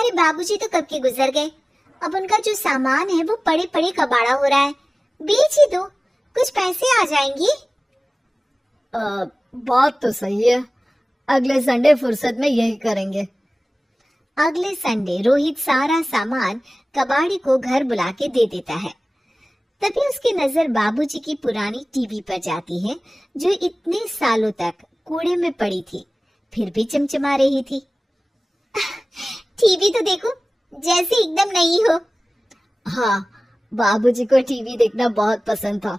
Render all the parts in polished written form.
तुम्हारे बाबूजी तो कब के गुजर गए। अब उनका जो सामान है वो पड़े पड़े कबाड़ा हो रहा है। बेच ही दो, कुछ पैसे आ जाएंगे। बात तो सही है, अगले संडे फुर्सत में यही करेंगे। अगले संडे रोहित सारा सामान कबाड़ी को घर बुला के दे देता है। तभी उसकी नजर बाबूजी की पुरानी टीवी पर जाती है, जो इतने सालों तक कूड़े में पड़ी थी, फिर भी चमचमा रही थी। टीवी तो देखो, जैसे एकदम नई हो। हाँ, बाबूजी को टीवी देखना बहुत पसंद था।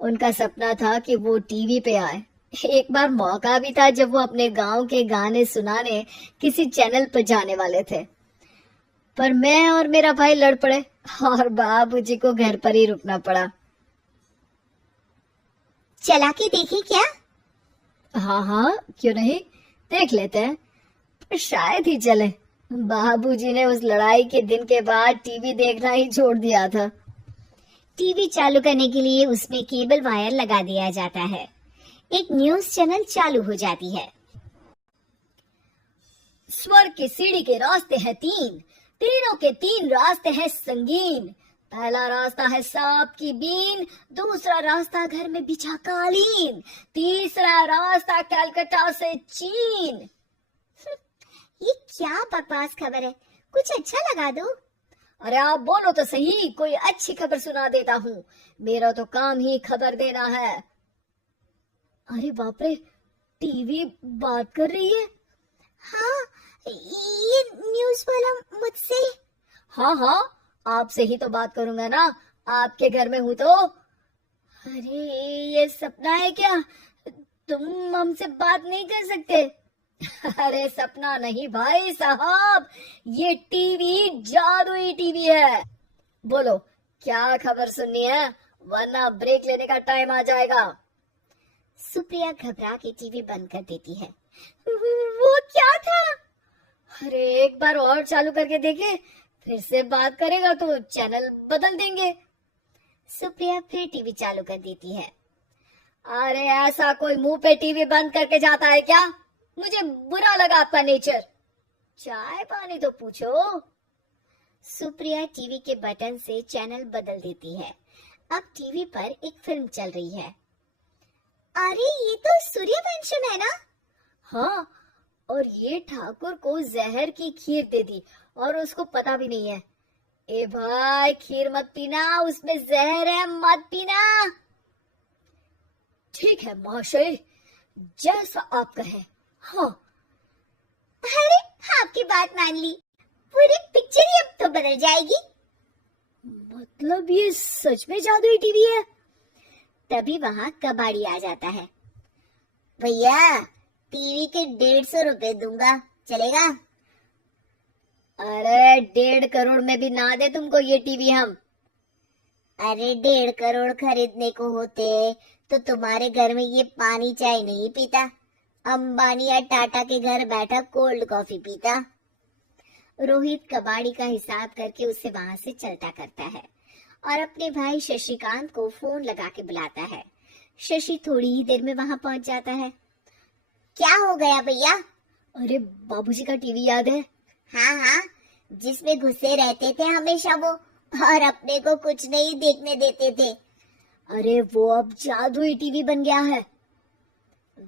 उनका सपना था कि वो टीवी पे आए। एक बार मौका भी था जब वो अपने गांव के गाने सुनाने किसी चैनल पर जाने वाले थे, पर मैं और मेरा भाई लड़ पड़े और बाबूजी को घर पर ही रुकना पड़ा। चला के देखे क्या? हाँ हाँ, क्यों नहीं, देख लेते हैं। पर शायद ही चले, बाबूजी ने उस लड़ाई के दिन के बाद टीवी देखना ही छोड़ दिया था। टीवी चालू करने के लिए उसमें केबल वायर लगा दिया जाता है। एक न्यूज चैनल चालू हो जाती है। स्वर्ग की सीढ़ी के रास्ते हैं तीन, तीनों के तीन रास्ते हैं संगीन। पहला रास्ता है सांप की बीन, दूसरा रास्ता घर में बिछा कालीन, तीसरा रास्ता कलकत्ता से चीन। ये क्या बकवास खबर है, कुछ अच्छा लगा दो। अरे आप बोलो तो सही, कोई अच्छी खबर सुना देता हूँ। मेरा तो काम ही खबर देना है। अरे बाप रे, टीवी बात कर रही है। हाँ, ये न्यूज वाला मुझसे। हाँ हाँ, आपसे ही तो बात करूंगा ना, आपके घर में हूँ तो। अरे ये सपना है क्या? तुम हमसे बात नहीं कर सकते? अरे सपना नहीं भाई साहब, ये टीवी जादुई टीवी है। बोलो क्या खबर सुननी है, वरना ब्रेक लेने का टाइम आ जाएगा। सुप्रिया घबरा के टीवी बंद कर देती है। वो क्या था? अरे एक बार और चालू करके देखे, फिर से बात करेगा तो चैनल बदल देंगे। सुप्रिया फिर टीवी चालू कर देती है। अरे ऐसा कोई मुंह पे टीवी बंद करके जाता है क्या? मुझे बुरा लगा आपका नेचर। चाय पानी तो पूछो। सुप्रिया टीवी के बटन से चैनल बदल देती है। अब टीवी पर एक फिल्म चल रही है। अरे ये तो सूर्यवंशम है ना? हाँ, और ये ठाकुर को जहर की खीर दे दी और उसको पता भी नहीं है। ए भाई, खीर मत पीना, उसमें जहर है, मत पीना। ठीक है महाशय, जैसा आप कहें। हाँ। अरे आपकी बात मान ली, पूरी पिक्चर ही अब तो बदल जाएगी। मतलब ये सच में जादुई टीवी है? तभी वहाँ कबाड़ी आ जाता है। भैया, टीवी के 150 रुपए दूंगा, चलेगा? अरे 1.5 करोड़ में भी ना दे तुमको ये टीवी हम। अरे 1.5 करोड़ खरीदने को होते तो तुम्हारे घर में ये पानी चाय नहीं पीता, अंबानी या टाटा के घर बैठा कोल्ड कॉफी पीता। रोहित कबाड़ी का हिसाब करके उसे वहां से चलता करता है और अपने भाई शशिकांत को फोन लगा के बुलाता है। शशि थोड़ी ही देर में वहां पहुंच जाता है। क्या हो गया भैया? अरे बाबूजी का टीवी याद है? हाँ हाँ, जिसमें घुसे रहते थे हमेशा वो, और अपने को कुछ नहीं देखने देते थे। अरे वो अब जादुई टीवी बन गया है।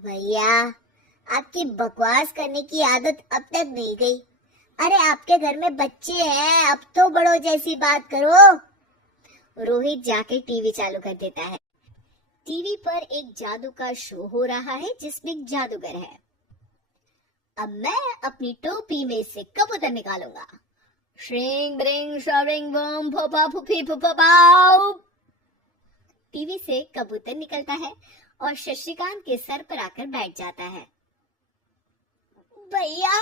भैया, आपकी बकवास करने की आदत अब तक नहीं गई। अरे आपके घर में बच्चे हैं, अब तो बड़ों जैसी बात करो। रोहित जाके टीवी चालू कर देता है। टीवी पर एक जादू का शो हो रहा है जिसमें एक जादूगर है। अब मैं अपनी टोपी में से कबूतर निकालूंगा। श्रिंग ब्रिंग श्रिंग बम फपा फुफी फुफाओ। टीवी से कबूतर निकलता है और शशिकांत के सर पर आकर बैठ जाता है। भैया,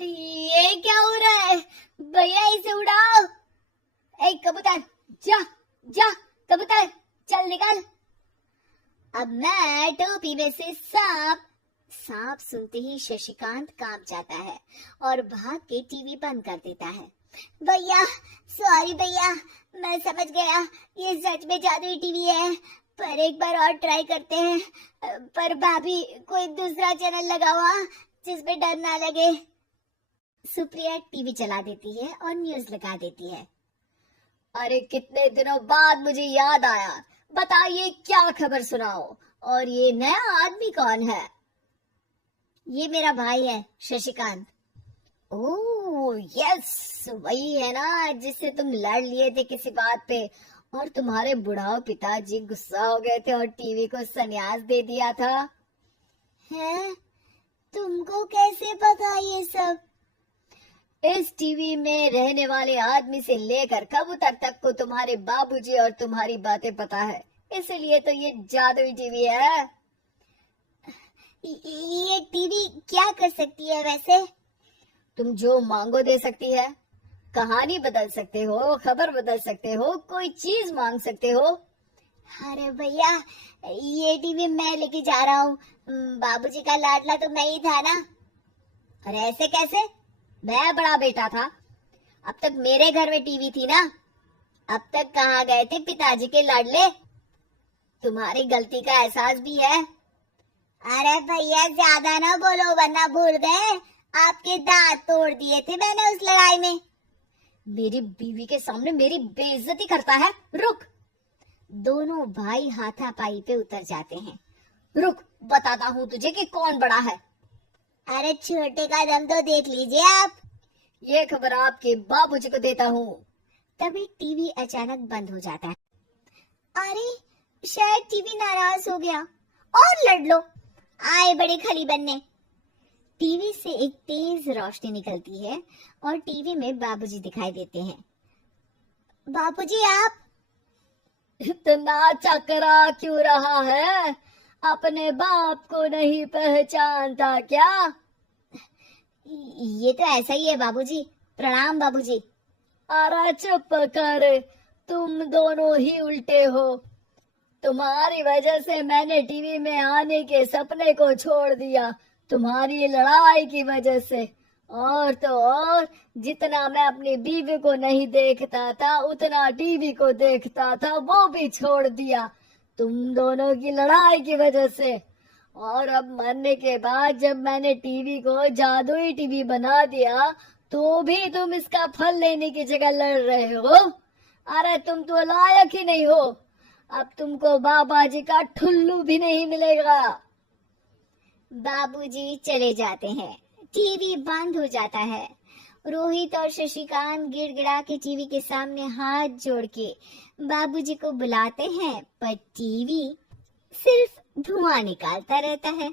ये क्या हो रहा है? भैया इसे उड़ाओ। ए कबूतर, जा जा, कबूतर चल निकल। अब मैं टोपी में से सांप सुनते ही शशिकांत कांप जाता है और भाग के टीवी बंद कर देता है। भैया सॉरी भैया, मैं समझ गया ये सच में जादुई टीवी है, पर एक बार और ट्राई करते हैं। पर भाभी, कोई दूसरा चैनल लगाओ जिसमें डर ना लगे। सुप्रिया टीवी चला देती है और न्यूज लगा देती है। अरे कितने दिनों बाद मुझे याद आया, बताइए क्या खबर सुनाओ। और ये नया आदमी कौन है? ये मेरा भाई है शशिकांत। ओह यस, वही है ना जिससे तुम लड़ लिए थे किसी बात पे और तुम्हारे बुढ़ाओ पिताजी गुस्सा हो गए थे और टीवी को संन्यास दे दिया था। हैं? तुमको कैसे पता ये सब? इस टीवी में रहने वाले आदमी से लेकर कबूतर तक को तुम्हारे बाबूजी और तुम्हारी बातें पता है, इसलिए तो ये जादुई टीवी है। ये टीवी क्या कर सकती है वैसे? तुम जो मांगो दे सकती है, कहानी बदल सकते हो, खबर बदल सकते हो, कोई चीज मांग सकते हो। अरे भैया, ये टीवी मैं लेके जा रहा हूँ। बाबूजी का लाडला तो मैं ही था ना। अरे ऐसे कैसे? मैं बड़ा बेटा था। अब तक मेरे घर में टीवी थी ना। अब तक कहाँ गए थे पिताजी के लाडले? तुम्हारी गलती का एहसास भी है। अरे भैया ज्यादा ना बोलो वरना भूल गए आपके दांत तोड़ दिए थे मैंने उस लड़ाई में। मेरी बीवी के सामने मेरी बेइज्जती करता है। रुक। दोनों भाई हाथापाई पे उतर जाते हैं। रुक, बताता हूँ तुझे कि कौन बड़ा है। अरे छोटे का दम तो देख लीजिए आप। ये खबर आपके बाबूजी को देता हूँ। तभी टीवी अचानक बंद हो जाता है। अरे शायद टीवी नाराज हो गया। और लड़ लो। आए बड़े खली बनने। टीवी से एक तेज रोशनी निकलती है और टीवी में बाबूजी दिखाई देते हैं। बाबूजी आप इतना चकरा क्यों रहा है? अपने बाप को नहीं पहचानता क्या? ये तो ऐसा ही है बाबूजी। प्रणाम बाबूजी। अरे चुप कर, तुम दोनों ही उल्टे हो। तुम्हारी वजह से मैंने टीवी में आने के सपने को छोड़ दिया, तुम्हारी लड़ाई की वजह से। और तो और, जितना मैं अपनी बीवी को नहीं देखता था उतना टीवी को देखता था, वो भी छोड़ दिया तुम दोनों की लड़ाई की वजह से। और अब मरने के बाद जब मैंने टीवी को जादुई टीवी बना दिया तो भी तुम इसका फल लेने की जगह लड़ रहे हो। अरे तुम तो लायक ही नहीं हो। अब तुमको बाबा जी का ठुल्लू भी नहीं मिलेगा। बाबूजी चले जाते हैं। टीवी बंद हो जाता है। रोहित और शशिकांत गिड़गिड़ा के टीवी के सामने हाथ जोड़ के बाबूजी को बुलाते हैं, पर टीवी सिर्फ धुआं निकालता रहता है।